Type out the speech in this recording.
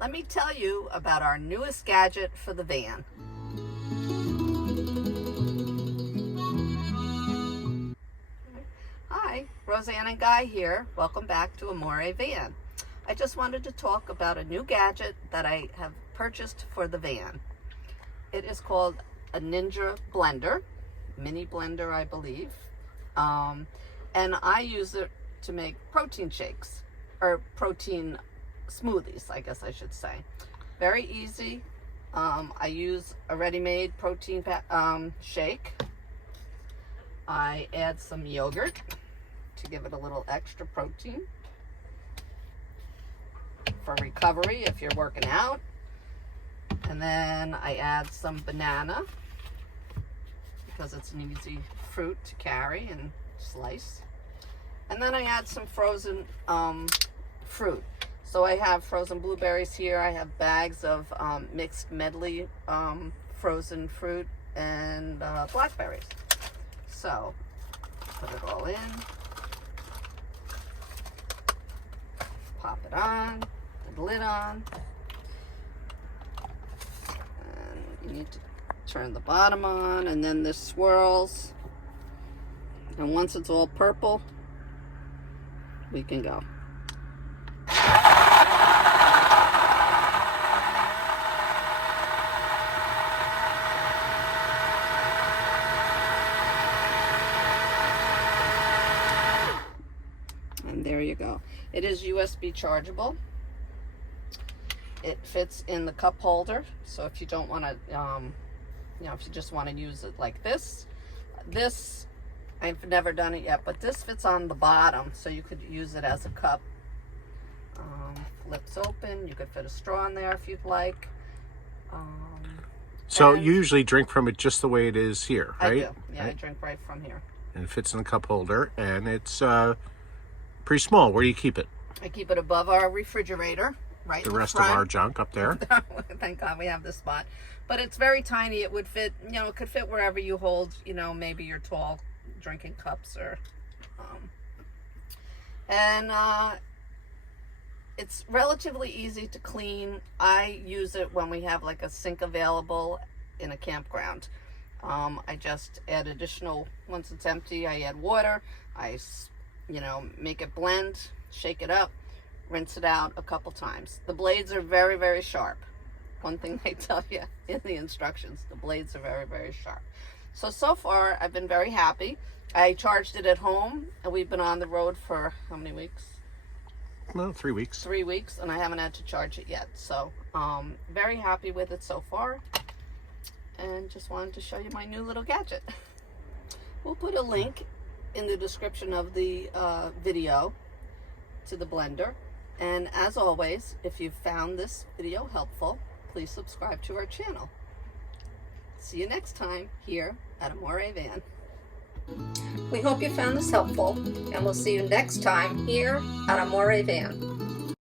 let me tell you about our newest gadget for the van. Hi, Roseanne and Guy here. Welcome back to Amore Van. I just wanted to talk about a new gadget that I have purchased for the van. It is called a Ninja blender, mini blender I believe, and I use it to make protein shakes, or protein smoothies, I guess I should say. Very easy. I use a ready-made protein shake. I add some yogurt to give it a little extra protein for recovery if you're working out. And then I add some banana because it's an easy fruit to carry and slice. And then I add some frozen fruit. So I have frozen blueberries here. I have bags of mixed medley frozen fruit and blackberries. So put it all in, pop it on, put the lid on, and you need to turn the bottom on, and then this swirls, and once it's all purple, we can go. And there you go. It is USB chargeable. It fits in the cup holder, so if you don't want to, if you just want to use it like this, I've never done it yet, but this fits on the bottom, so you could use it as a cup. Flips open. You could fit a straw in there if you'd like. So you usually drink from it just the way it is here, right? I do. Yeah, right? I drink right from here. And it fits in the cup holder, and it's pretty small. Where do you keep it? I keep it above our refrigerator, right in The rest front. of our junk up there. Thank God we have this spot. But it's very tiny. It would fit, it could fit wherever you hold, maybe your tall drinking cups or, it's relatively easy to clean. I use it when we have like a sink available in a campground. I just add additional, once it's empty, I add water. I, make it blend, shake it up, rinse it out a couple times. The blades are very, very sharp. One thing they tell you in the instructions, the blades are very, very sharp. So far, I've been very happy. I charged it at home, and we've been on the road for how many weeks? Well, 3 weeks. 3 weeks, and I haven't had to charge it yet. So, very happy with it so far. And just wanted to show you my new little gadget. We'll put a link in the description of the video to the blender. And as always, if you found this video helpful, please subscribe to our channel. See you next time here at Amore Van. We hope you found this helpful, and we'll see you next time here at Amore Van.